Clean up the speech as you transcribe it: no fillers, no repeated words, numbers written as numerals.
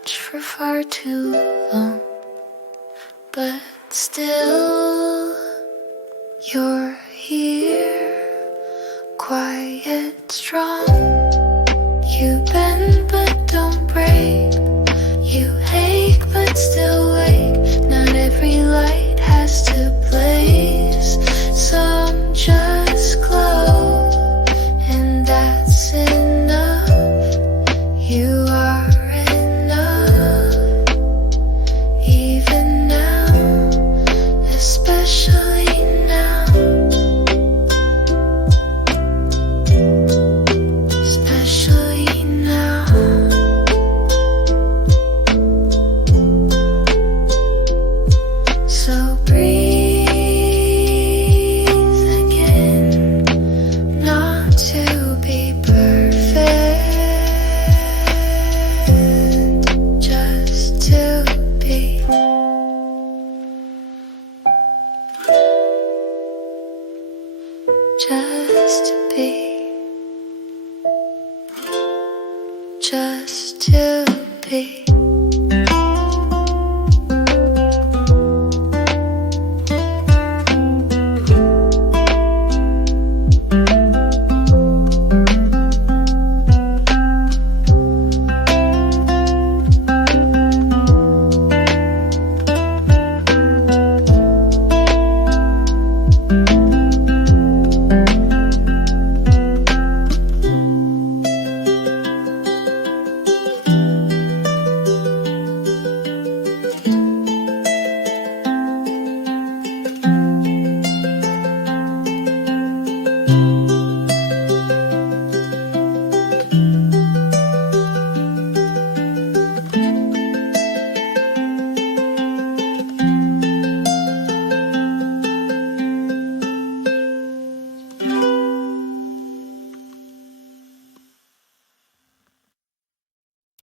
much for far too long, but still you're here, quiet, strong. You bend but don't break, you ache but still wake. Not every light has to blaze, some just glow, and that's enough. You are enough, even now, especially now, especially now. So breathe again, not to be perfect, just to be. Just to be. Just to be.